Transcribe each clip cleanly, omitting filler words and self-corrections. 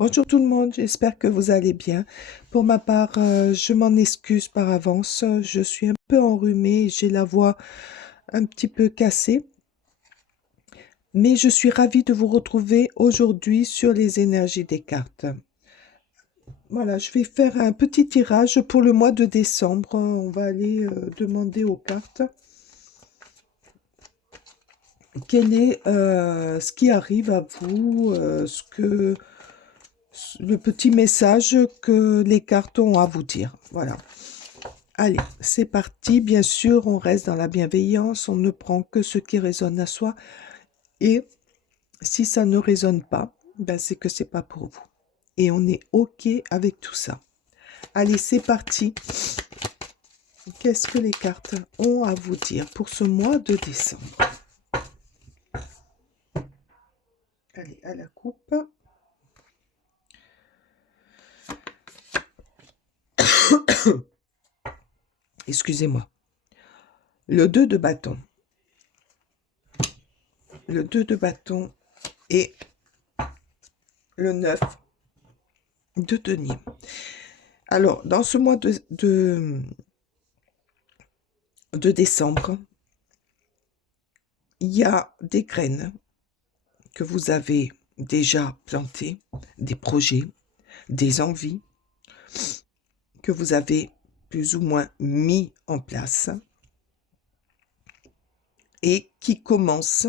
Bonjour tout le monde, j'espère que vous allez bien. Pour ma part, je m'en excuse par avance. Je suis un peu enrhumée, j'ai la voix un petit peu cassée, mais je suis ravie de vous retrouver aujourd'hui sur les énergies des cartes. Voilà, je vais faire un petit tirage pour le mois de décembre. On va aller demander aux cartes quel est ce qui arrive à vous, le petit message que les cartes ont à vous dire. Voilà. Allez, c'est parti. Bien sûr, on reste dans la bienveillance, on ne prend que ce qui résonne à soi. Et si ça ne résonne pas, ben c'est que c'est pas pour vous. Et on est OK avec tout ça. Allez, c'est parti. Qu'est-ce que les cartes ont à vous dire pour ce mois de décembre? Allez, à la coupe. Excusez-moi. Le 2 de bâton. Le 2 de bâton et le 9 de denier. Alors, dans ce mois de décembre, il y a des graines que vous avez déjà plantées, des projets, des envies que vous avez plus ou moins mis en place et qui commencent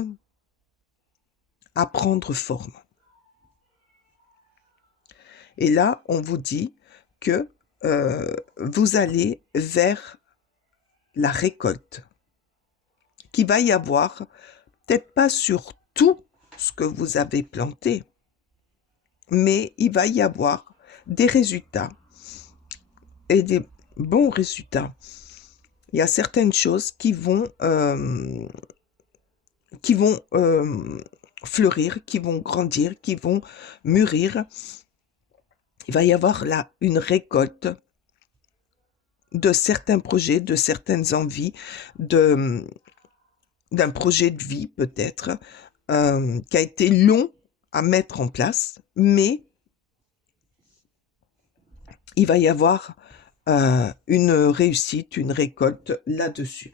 à prendre forme. Et là, on vous dit que vous allez vers la récolte, qu'il va y avoir, peut-être pas sur tout ce que vous avez planté, mais il va y avoir des résultats et des bons résultats. Il y a certaines choses qui vont fleurir, qui vont grandir, qui vont mûrir. Il va y avoir là une récolte de certains projets, de certaines envies, d'un projet de vie peut-être, qui a été long à mettre en place, mais il va y avoir une réussite, une récolte là-dessus.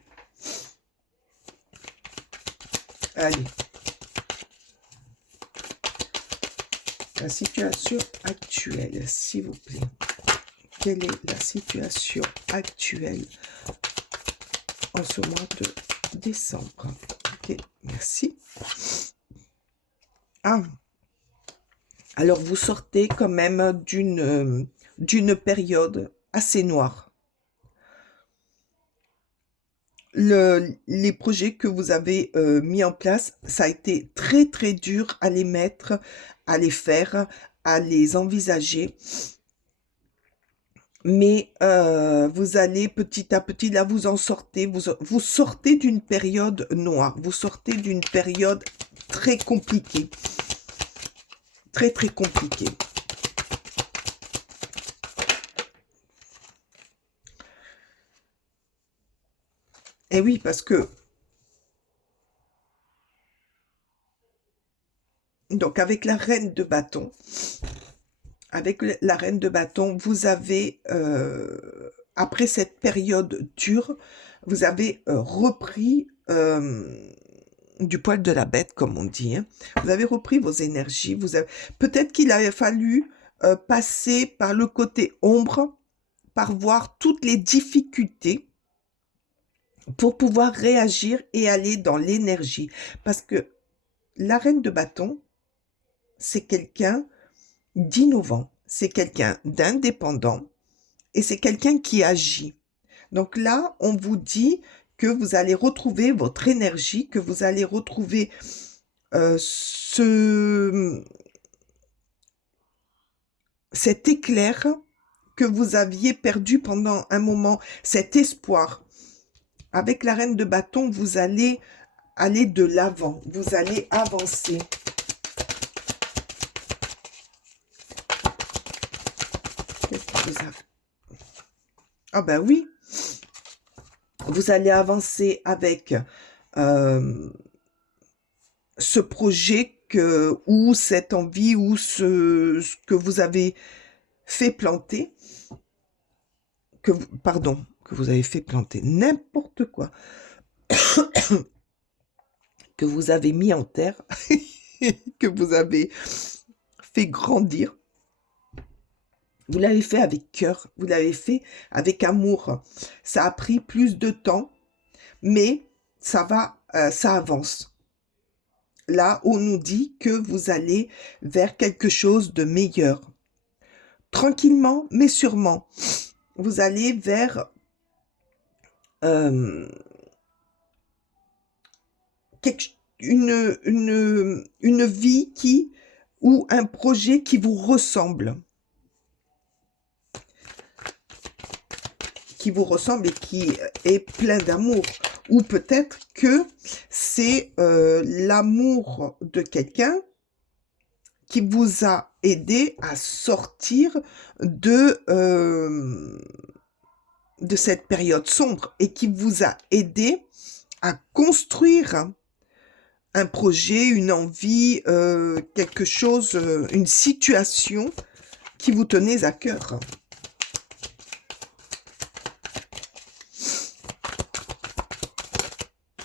Allez. La situation actuelle, s'il vous plaît. Quelle est la situation actuelle en ce mois de décembre? Ok, merci. Ah, alors vous sortez quand même d'une période assez noire. Les projets que vous avez mis en place, ça a été très très dur à les mettre, à les faire, à les envisager. Mais vous allez petit à petit, là vous en sortez, vous sortez d'une période noire, vous sortez d'une période très compliquée. Très très compliquée. Et oui, parce que, donc avec la reine de bâton, vous avez, après cette période dure, vous avez repris du poil de la bête, comme on dit. Hein. Vous avez repris vos énergies. Peut-être qu'il avait fallu passer par le côté ombre, par voir toutes les difficultés pour pouvoir réagir et aller dans l'énergie. Parce que la reine de bâton, c'est quelqu'un d'innovant, c'est quelqu'un d'indépendant et c'est quelqu'un qui agit. Donc là, on vous dit que vous allez retrouver votre énergie, que vous allez retrouver cet éclair que vous aviez perdu pendant un moment, cet espoir. Avec la reine de bâton, vous allez aller de l'avant, vous allez avancer. Qu'est-ce que vous avez? Ah ben oui, vous allez avancer avec ce projet ou cette envie, ou ce que vous avez fait planter, pardon, que vous avez fait planter, n'importe quoi, que vous avez mis en terre, que vous avez fait grandir. Vous l'avez fait avec cœur, vous l'avez fait avec amour. Ça a pris plus de temps, mais ça avance. Là, on nous dit que vous allez vers quelque chose de meilleur. Tranquillement, mais sûrement. Vous allez vers une vie ou un projet qui vous ressemble. Qui vous ressemble et qui est plein d'amour. Ou peut-être que c'est l'amour de quelqu'un qui vous a aidé à sortir de cette période sombre et qui vous a aidé à construire un projet, une envie, quelque chose, une situation qui vous tenait à cœur.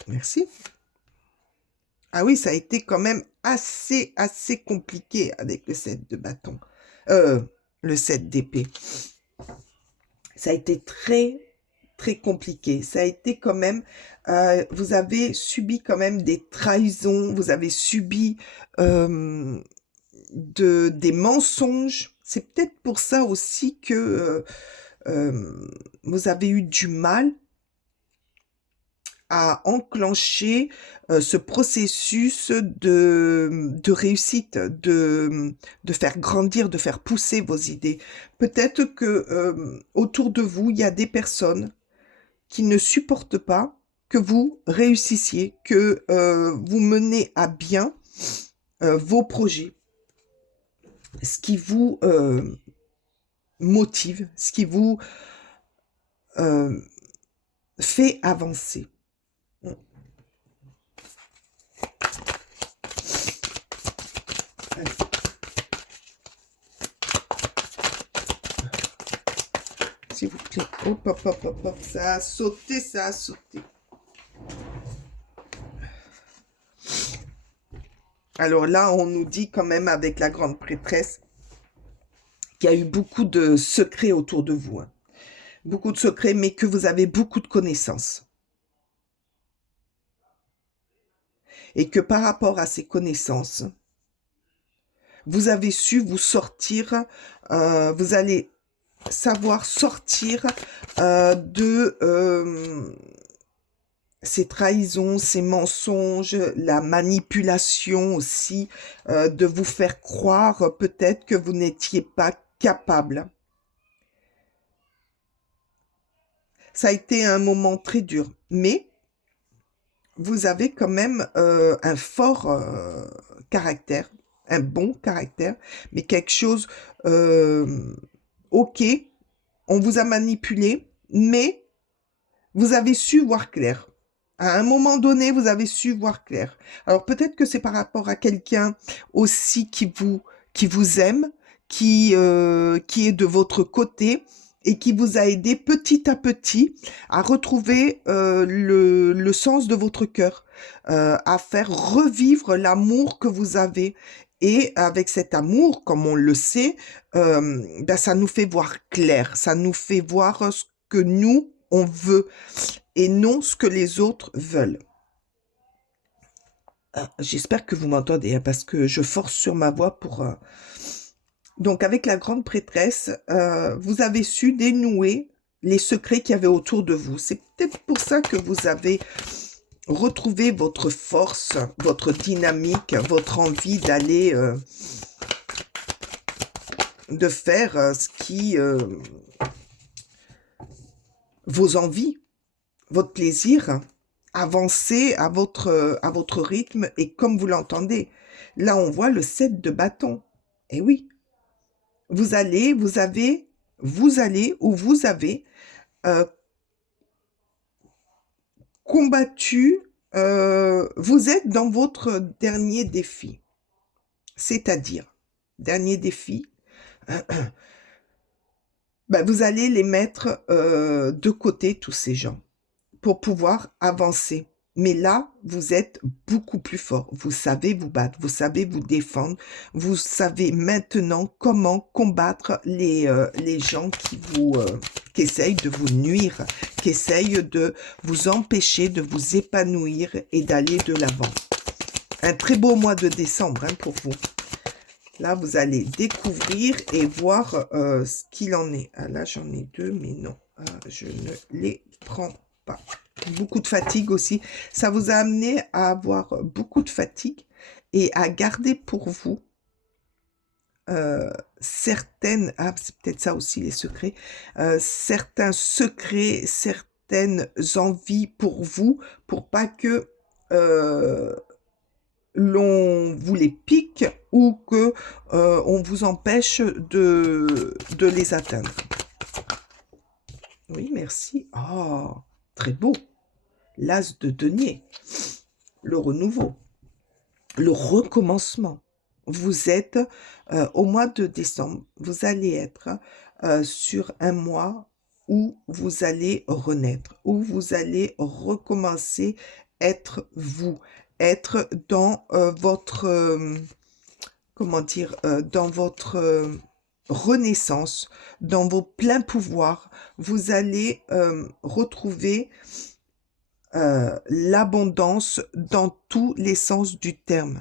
Merci. Ah oui, ça a été quand même assez compliqué avec le 7 de bâton. Le 7 d'épée. Ça a été très compliqué. Ça a été quand même... vous avez subi quand même des trahisons. Vous avez subi des mensonges. C'est peut-être pour ça aussi que vous avez eu du mal à enclencher ce processus de réussite, de faire grandir, de faire pousser vos idées. Peut-être que autour de vous, il y a des personnes qui ne supportent pas que vous réussissiez, que vous menez à bien vos projets, ce qui vous motive, ce qui vous fait avancer. S'il vous plaît. Hop, hop, hop, hop, hop. Ça a sauté, ça a sauté. Alors là, on nous dit quand même avec la grande prêtresse qu'il y a eu beaucoup de secrets autour de vous. Hein. Beaucoup de secrets, mais que vous avez beaucoup de connaissances. Et que par rapport à ces connaissances, vous avez su vous sortir, vous allez savoir sortir de ces trahisons, ces mensonges, la manipulation aussi, de vous faire croire peut-être que vous n'étiez pas capable. Ça a été un moment très dur, mais vous avez quand même un fort caractère, un bon caractère, mais quelque chose, ok, on vous a manipulé, mais vous avez su voir clair. À un moment donné, vous avez su voir clair. Alors peut-être que c'est par rapport à quelqu'un aussi qui vous aime, qui est de votre côté et qui vous a aidé petit à petit à retrouver le sens de votre cœur, à faire revivre l'amour que vous avez. Et avec cet amour, comme on le sait, ça nous fait voir clair, ça nous fait voir ce que nous, on veut et non ce que les autres veulent. J'espère que vous m'entendez, hein, parce que je force sur ma voix pour... Donc, avec la grande prêtresse, vous avez su dénouer les secrets qu'il y avait autour de vous. C'est peut-être pour ça que vous avez retrouvé votre force, votre dynamique, votre envie d'aller... de faire ce qui... vos envies, votre plaisir, avancer à votre rythme et comme vous l'entendez. Là, on voit le 7 de bâton. Et oui, vous avez combattu, vous êtes dans votre dernier défi. C'est-à-dire, dernier défi, ben, vous allez les mettre de côté, tous ces gens, pour pouvoir avancer. Mais là, vous êtes beaucoup plus fort. Vous savez vous battre, vous savez vous défendre. Vous savez maintenant comment combattre les gens qui essayent de vous nuire, qui essayent de vous empêcher de vous épanouir et d'aller de l'avant. Un très beau mois de décembre hein, pour vous. Là, vous allez découvrir et voir ce qu'il en est. Ah, là, j'en ai deux, mais non, je ne les prends pas. Beaucoup de fatigue aussi. Ça vous a amené à avoir beaucoup de fatigue et à garder pour vous certaines... Ah, c'est peut-être ça aussi, les secrets. Certains secrets, certaines envies pour vous, pour pas que... l'on vous les pique ou que on vous empêche de les atteindre. Oui, merci. Oh, très beau. L'as de denier. Le renouveau. Le recommencement. Vous êtes au mois de décembre, vous allez être sur un mois où vous allez renaître, où vous allez recommencer, être vous, être dans votre, comment dire, dans votre renaissance, dans vos pleins pouvoirs. Vous allez retrouver l'abondance dans tous les sens du terme.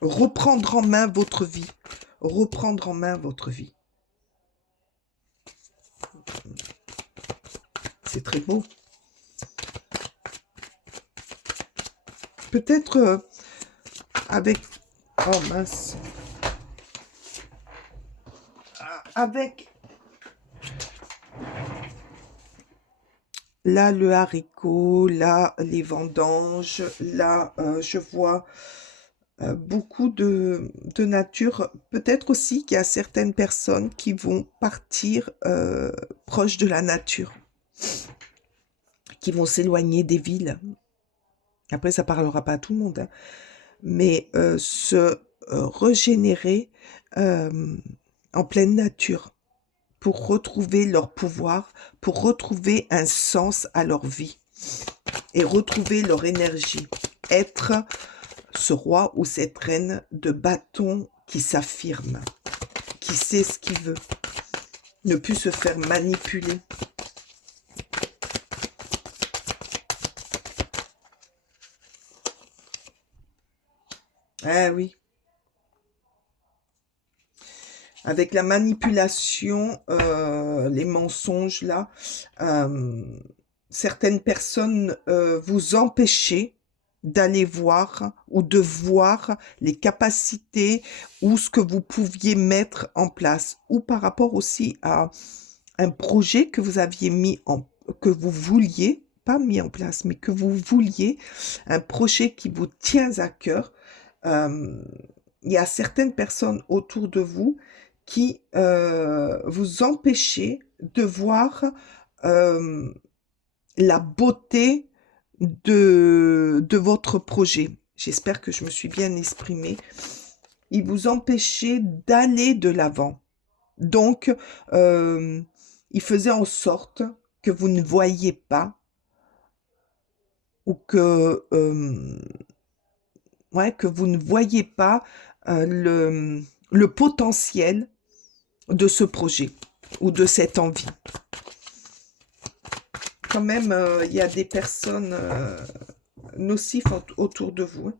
Reprendre en main votre vie. Reprendre en main votre vie. C'est très beau. Peut-être avec... Oh mince. Avec... Là, le haricot, là, les vendanges, là, je vois beaucoup de nature. Peut-être aussi qu'il y a certaines personnes qui vont partir proche de la nature, qui vont s'éloigner des villes. Après, ça parlera pas à tout le monde, hein. Mais se régénérer en pleine nature pour retrouver leur pouvoir, pour retrouver un sens à leur vie et retrouver leur énergie. Être ce roi ou cette reine de bâton qui s'affirme, qui sait ce qu'il veut, ne plus se faire manipuler. Ah oui. Avec la manipulation, les mensonges, là, certaines personnes vous empêchaient d'aller voir ou de voir les capacités ou ce que vous pouviez mettre en place. Ou par rapport aussi à un projet que vous aviez que vous vouliez, pas mis en place, mais que vous vouliez, un projet qui vous tient à cœur. Il y a certaines personnes autour de vous qui vous empêchaient de voir la beauté de votre projet. J'espère que je me suis bien exprimée. Ils vous empêchaient d'aller de l'avant. Donc, ils faisaient en sorte que vous ne voyiez pas ou que vous ne voyez pas le potentiel de ce projet ou de cette envie. Quand même, il y a des personnes nocives autour de vous.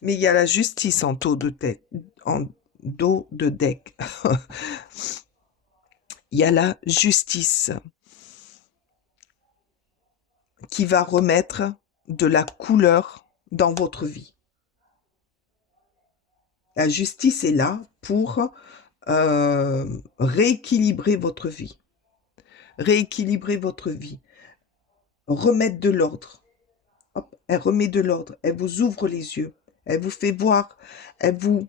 Mais il y a la justice en dos de deck. Il y a la justice qui va remettre de la couleur dans votre vie. La justice est là pour rééquilibrer votre vie. Rééquilibrer votre vie. Remettre de l'ordre. Hop, elle remet de l'ordre. Elle vous ouvre les yeux. Elle vous fait voir. Elle vous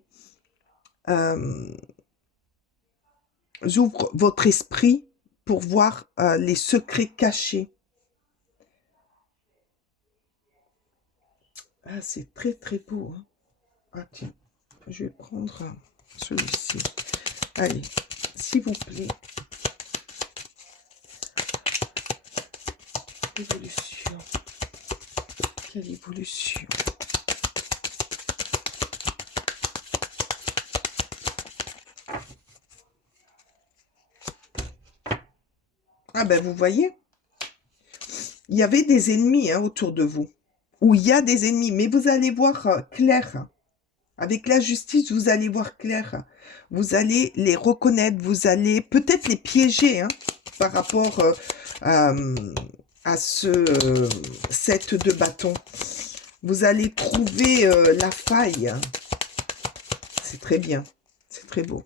ouvre votre esprit pour voir les secrets cachés. Ah, c'est très très beau, hein. Ah tiens, je vais prendre celui-ci. Allez, s'il vous plaît. Évolution. Quelle évolution? Ah ben vous voyez, il y avait des ennemis autour de vous. Ou il y a des ennemis, mais vous allez voir clair. Avec la justice, vous allez voir clair. Vous allez les reconnaître, vous allez peut-être les piéger par rapport à ce 7 de bâton. Vous allez trouver la faille. C'est très bien, c'est très beau.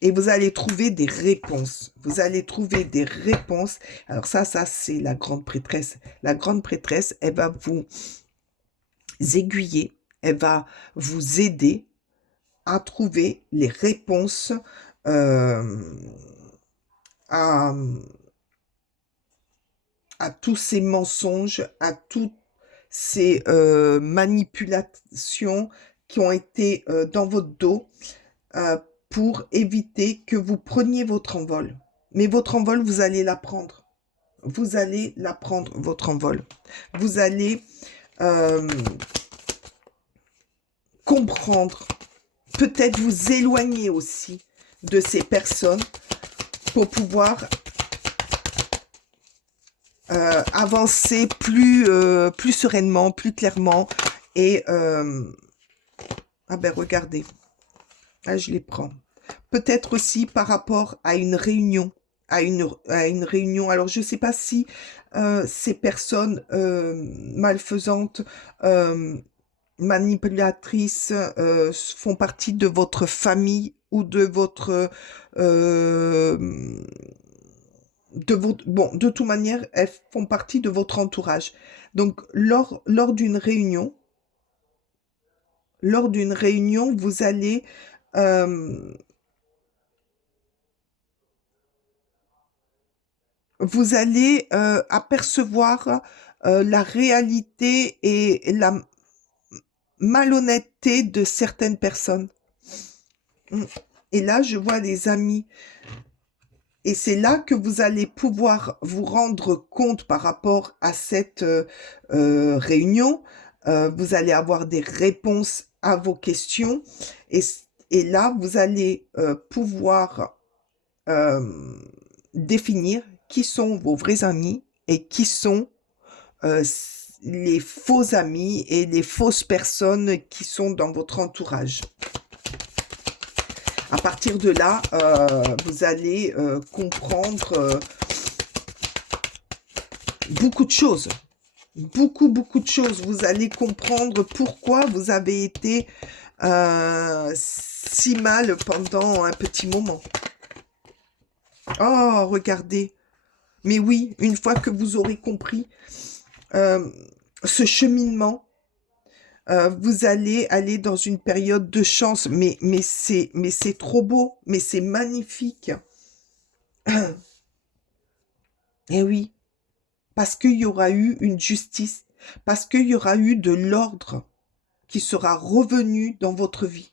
Et vous allez trouver des réponses. Vous allez trouver des réponses. Alors ça c'est la grande prêtresse. La grande prêtresse, elle va vous aiguiller, elle va vous aider à trouver les réponses à tous ces mensonges, à toutes ces manipulations qui ont été dans votre dos pour éviter que vous preniez votre envol. Mais votre envol, vous allez la prendre. Vous allez la prendre, votre envol. Vous allez comprendre, peut-être vous éloigner aussi de ces personnes pour pouvoir avancer plus sereinement, plus clairement. Et ah ben regardez, là je les prends. Peut-être aussi par rapport à une réunion, à une réunion. Alors je ne sais pas si ces personnes malfaisantes, manipulatrices font partie de votre famille ou de votre bon, de toute manière, elles font partie de votre entourage. Donc, lors d'une réunion, vous allez apercevoir la réalité et la malhonnêteté de certaines personnes. Et là, je vois les amis. Et c'est là que vous allez pouvoir vous rendre compte par rapport à cette réunion. Vous allez avoir des réponses à vos questions. Et là, vous allez pouvoir définir qui sont vos vrais amis et qui sont les faux amis et les fausses personnes qui sont dans votre entourage. À partir de là, vous allez comprendre beaucoup de choses. Beaucoup de choses. Vous allez comprendre pourquoi vous avez été si mal pendant un petit moment. Oh, regardez. Mais oui, une fois que vous aurez compris ce cheminement, vous allez aller dans une période de chance, mais c'est trop beau, mais c'est magnifique. Eh oui, parce qu'il y aura eu une justice, parce qu'il y aura eu de l'ordre qui sera revenu dans votre vie.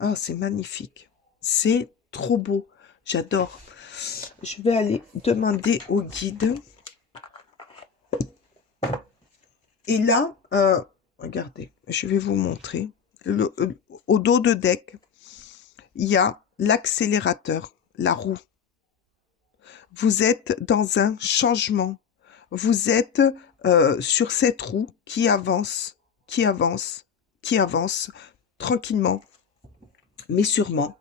Ah, c'est magnifique, c'est trop beau, j'adore. Je vais aller demander au guide. Et là, regardez, je vais vous montrer. Au dos de deck, il y a l'accélérateur, la roue. Vous êtes dans un changement. Vous êtes sur cette roue qui avance, tranquillement, mais sûrement,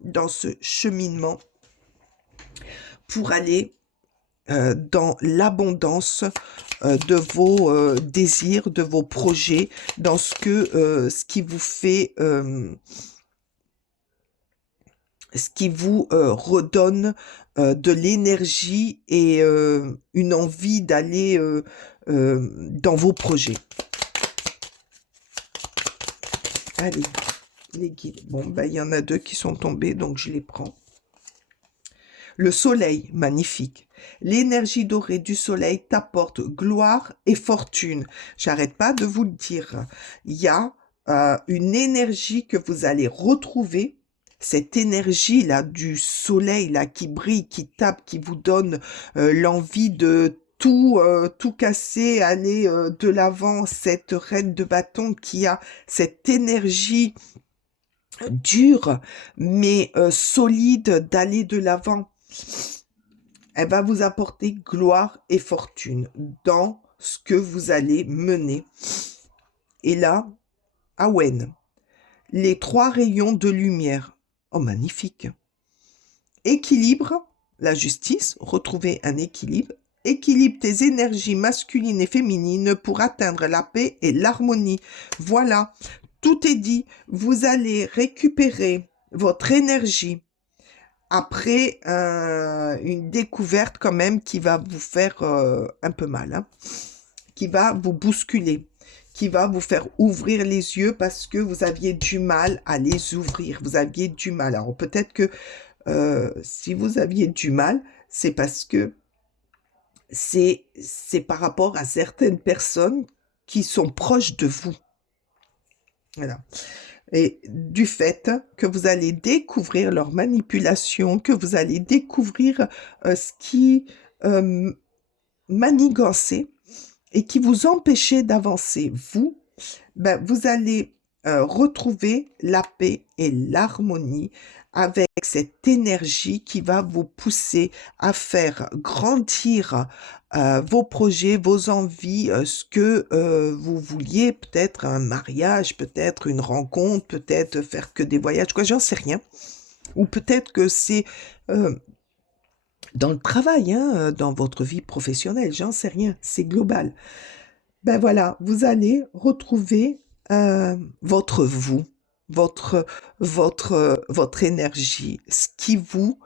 dans ce cheminement pour aller dans l'abondance de vos désirs, de vos projets, dans ce qui vous fait, ce qui vous redonne de l'énergie et une envie d'aller dans vos projets. Allez, les guides. Bon, ben, il y en a 2 qui sont tombés, donc je les prends. Le soleil, magnifique. L'énergie dorée du soleil t'apporte gloire et fortune. J'arrête pas de vous le dire. Il y a une énergie que vous allez retrouver. Cette énergie-là du soleil-là qui brille, qui tape, qui vous donne l'envie de tout casser, aller de l'avant. Cette reine de bâton qui a cette énergie dure, mais solide d'aller de l'avant. Elle va vous apporter gloire et fortune dans ce que vous allez mener. Et là, Awen, les 3 rayons de lumière. Oh, magnifique. Équilibre, la justice, retrouver un équilibre. Équilibre tes énergies masculines et féminines pour atteindre la paix et l'harmonie. Voilà, tout est dit. Vous allez récupérer votre énergie après une découverte quand même qui va vous faire un peu mal, hein, qui va vous bousculer, qui va vous faire ouvrir les yeux parce que vous aviez du mal à les ouvrir, vous aviez du mal. Alors peut-être que si vous aviez du mal, c'est parce que c'est par rapport à certaines personnes qui sont proches de vous. Voilà. Et du fait que vous allez découvrir leur manipulation, que vous allez découvrir ce qui manigançait et qui vous empêchait d'avancer, vous, ben, vous allez retrouver la paix et l'harmonie avec cette énergie qui va vous pousser à faire grandir vos projets, vos envies, ce que vous vouliez, peut-être un mariage, peut-être une rencontre, peut-être faire que des voyages, quoi, j'en sais rien. Ou peut-être que c'est dans le travail, hein, dans votre vie professionnelle, j'en sais rien, c'est global. Ben voilà, vous allez retrouver votre vous, votre énergie, ce qui vous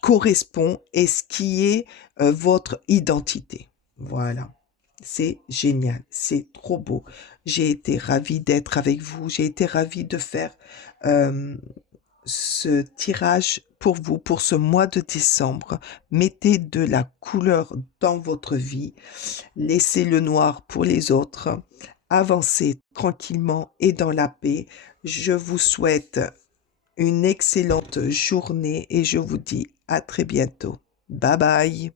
correspond et ce qui est votre identité. Voilà, c'est génial, c'est trop beau. J'ai été ravie d'être avec vous, j'ai été ravie de faire ce tirage pour vous, pour ce mois de décembre. Mettez de la couleur dans votre vie. Laissez le noir pour les autres. Avancez tranquillement et dans la paix. Je vous souhaite une excellente journée et je vous dis à très bientôt. Bye bye.